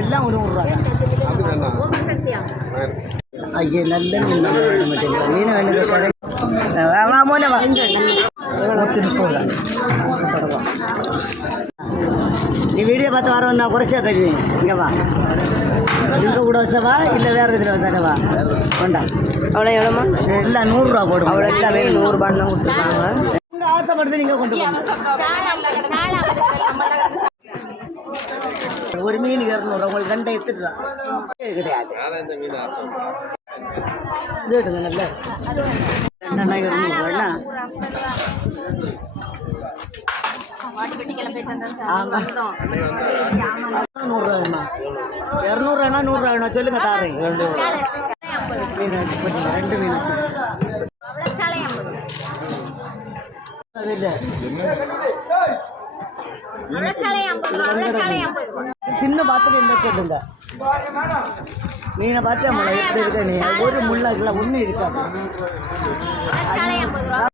எல்லாம் ஒரு அது வேண்டாம் ஐயோ நல்ல மீன் மீன் வேணும் ரூபா நீ வீடியோ பார்த்து வரவன் நான் குறைச்சா தருவீங்க இங்கே வா. இங்கே கூட வச்சவா இல்லை வேறு இதில் வச்சாவா வேண்டாம் அவ்வளோ எவ்வளோமா இல்லை நூறுரூவா போடும் அவ்வளோ எல்லாமே நூறுரூபான்னு தான் கொடுத்துருக்காங்க. நீங்கள் ஆசைப்படுது நீங்கள் கொண்டு போங்க. ஒரு மீன் இரநூறு உங்களுக்கு ரெண்டை எடுத்துட்டு இது கிடையாது. இது எடுங்க நல்ல ரெண்டெண்ணா இரநூறுவா என்ன ஆமாம் நூறுரூவாய்மா இரநூறுவானா நூறுரூவா வேணும் சொல்லுங்க தாரேன் மீன் ரெண்டு மீன் வச்சு இல்லை சின்ன பாத்திரம் என்ன சொல்லுங்க மீனை பார்த்து நம்மளை எப்படி இருக்க? நீ ஒரு முள்ளாக்கல ஒன்றும் இருக்காது.